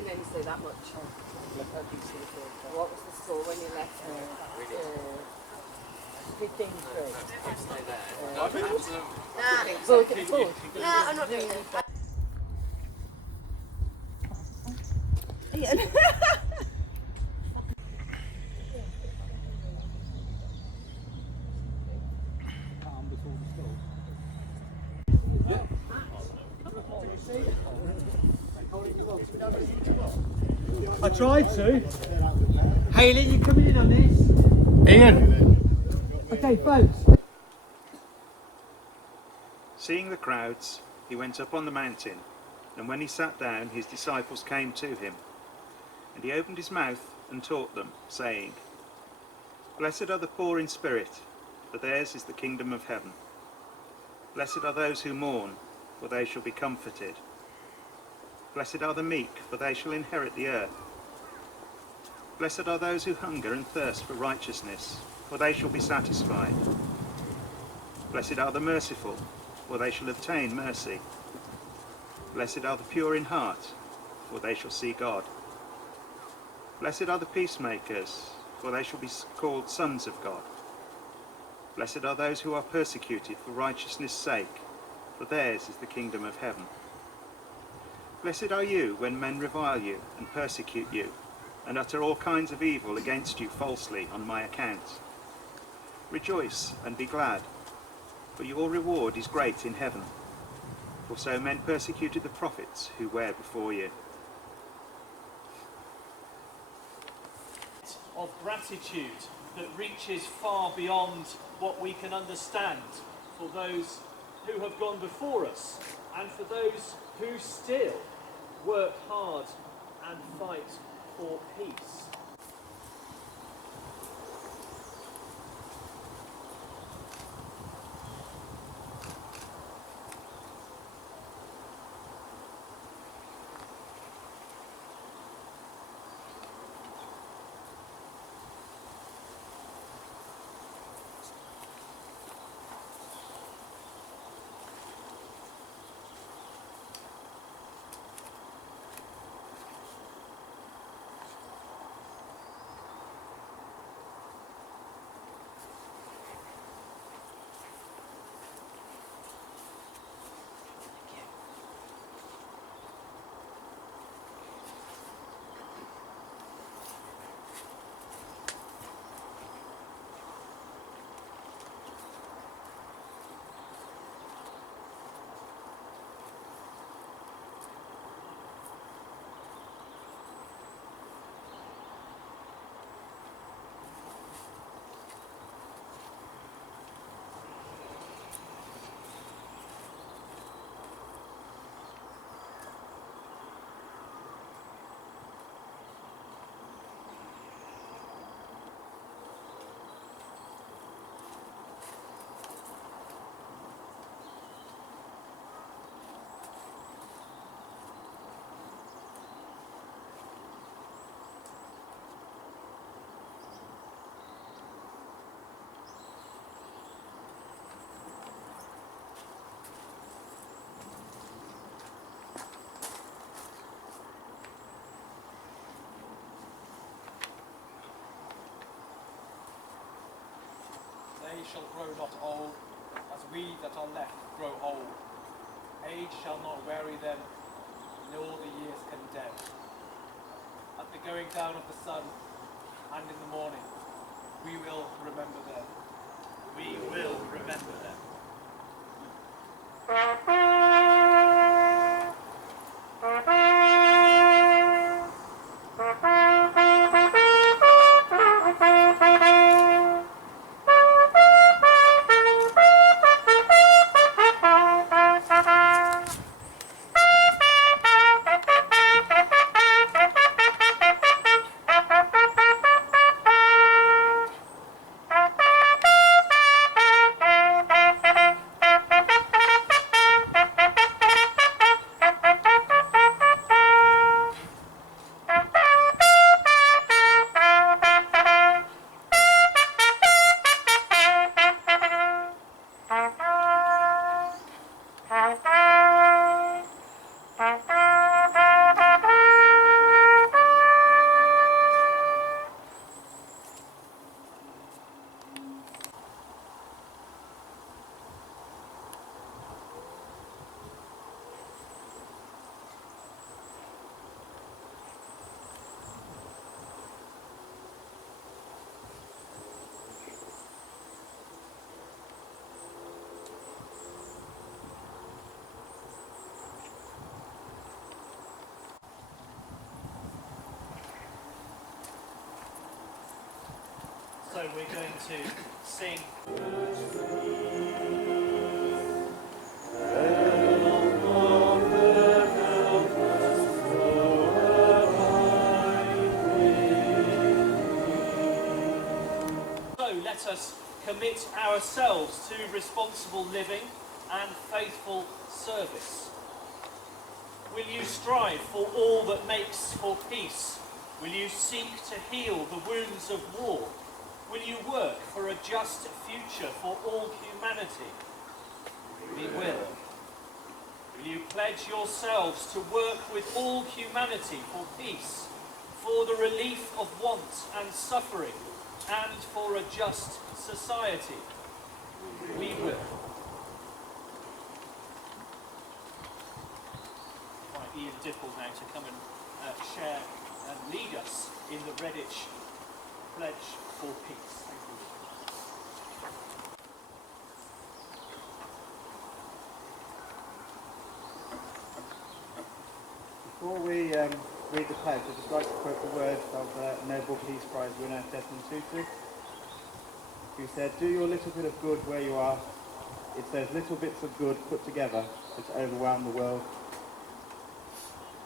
didn't only say that much. What was the score when you left? 15-3. No, I'm not doing it. I tried to. Hayley, you coming in on this? Ian. Okay, folks. Seeing the crowds, he went up on the mountain, and when he sat down, his disciples came to him. And he opened his mouth and taught them, saying, Blessed are the poor in spirit, for theirs is the kingdom of heaven. Blessed are those who mourn, for they shall be comforted. Blessed are the meek, for they shall inherit the earth. Blessed are those who hunger and thirst for righteousness, for they shall be satisfied. Blessed are the merciful, for they shall obtain mercy. Blessed are the pure in heart, for they shall see God. Blessed are the peacemakers, for they shall be called sons of God. Blessed are those who are persecuted for righteousness' sake, for theirs is the kingdom of heaven. Blessed are you when men revile you and persecute you, and utter all kinds of evil against you falsely on my account. Rejoice and be glad, for your reward is great in heaven. For so men persecuted the prophets who were before you. Of gratitude that reaches far beyond what we can understand for those who have gone before us and for those who still work hard and fight for peace. They shall grow not old, as we that are left grow old. Age shall not weary them, nor the years condemn. At the going down of the sun, and in the morning, we will remember them. We will remember them. we're going to sing. So let us commit ourselves to responsible living and faithful service. Will you strive for all that makes for peace? Will you seek to heal the wounds of war? Will you work for a just future for all humanity? We will. Will you pledge yourselves to work with all humanity for peace, for the relief of want and suffering, and for a just society? We will. Invite Ian Dipple now to come and share and lead us in the Redditch Pledge for Peace. Thank you. Before we read the pledge, I'd just like to quote the words of Nobel Peace Prize winner Desmond Tutu, who said, "Do your little bit of good where you are. It's those little bits of good put together that overwhelm the world."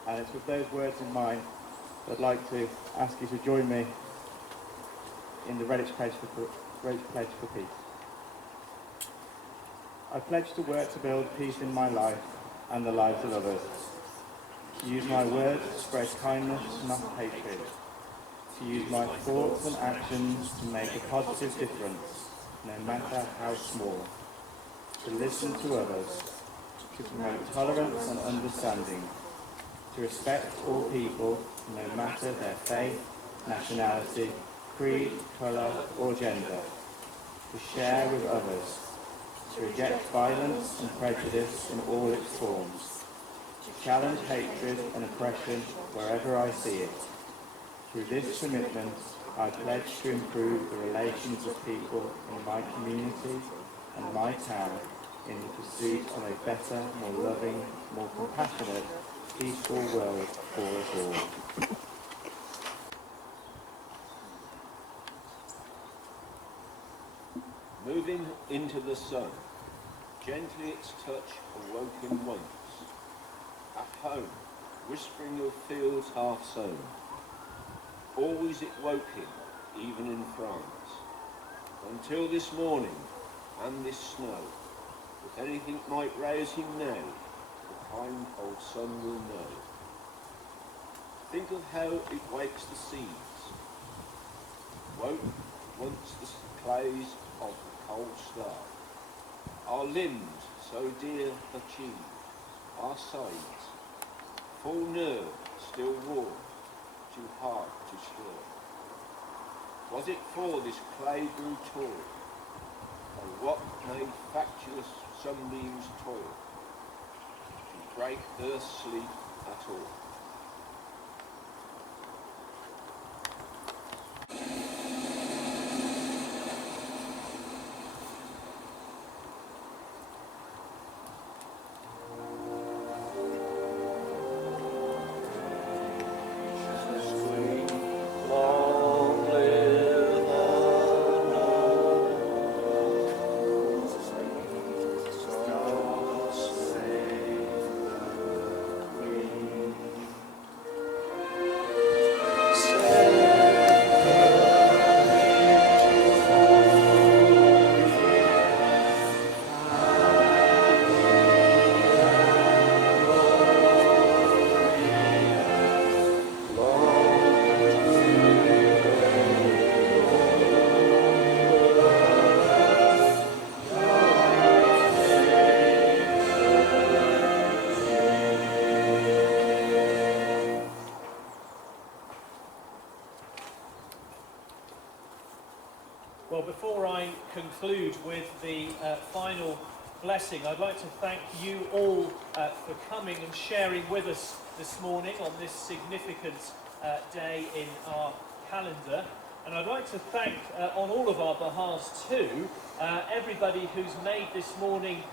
And it's with those words in mind that I'd like to ask you to join me in the Redditch Pledge for Peace. I pledge to work to build peace in my life and the lives of others. To use my words to spread kindness, not hatred. To use my thoughts and actions to make a positive difference, no matter how small. To listen to others. To promote tolerance and understanding. To respect all people, no matter their faith, nationality, creed, colour or gender. To share with others. To reject violence and prejudice in all its forms. To challenge hatred and oppression wherever I see it. Through this commitment, I pledge to improve the relations of people in my community and my town in the pursuit of a better, more loving, more compassionate, peaceful world for us all. Moving into the sun, gently its touch awoken once. At home, whispering of fields half sown. Always it woke him, even in France. Until this morning, and this snow, if anything might rouse him now, the kind old sun will know. Think of how it wakes the seeds. Woke once the clays of the cold star. Our limbs so dear achieved, our sides, full nerve, still warm, too hard to stir. Was it for this clay grew tall, or what made factious sunbeams toil, to break earth's sleep at all? Well, before I conclude with the final blessing, I'd like to thank you all for coming and sharing with us this morning on this significant day in our calendar. And I'd like to thank, on all of our behalves too, everybody who's made this morning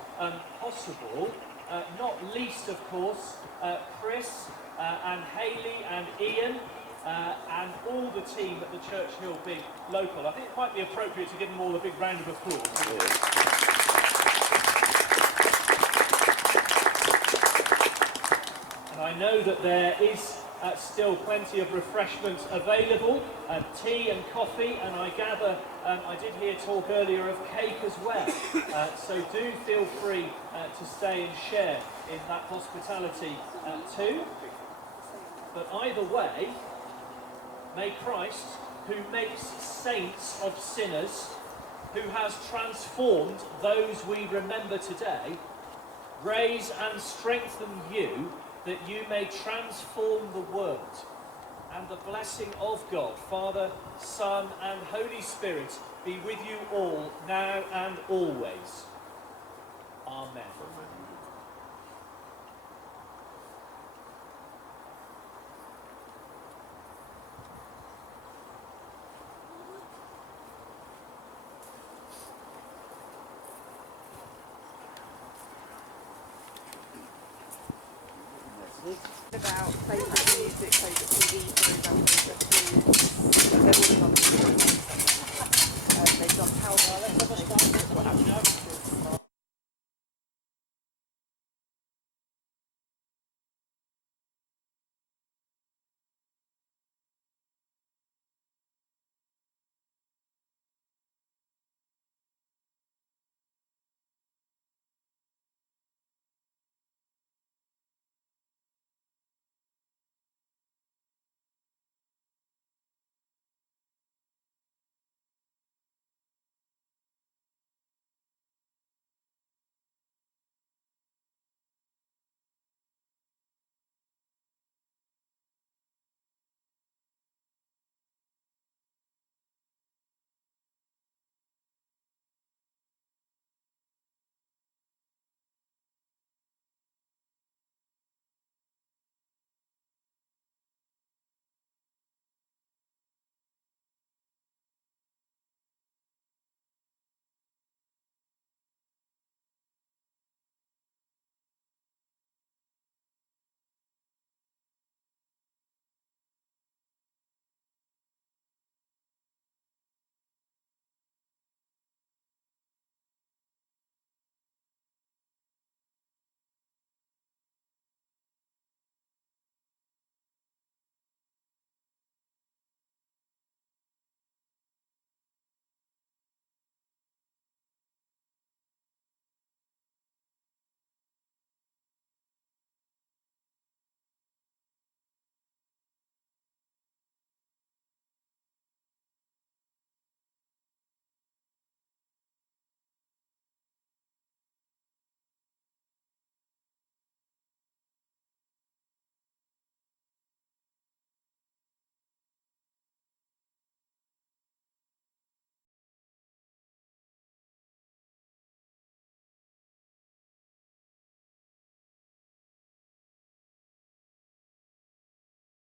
possible, not least, of course, Chris and Hayley and Ian and all the team at the Churchill Big Local. I think it might be appropriate to give them all a big round of applause. And I know that there is still plenty of refreshments available, tea and coffee, and I gather, I did hear talk earlier of cake as well. So do feel free to stay and share in that hospitality too. But either way, may Christ, who makes saints of sinners, who has transformed those we remember today, raise and strengthen you, that you may transform the world. And the blessing of God, Father, Son, and Holy Spirit be with you all, now and always. Amen. About favourite music, favourite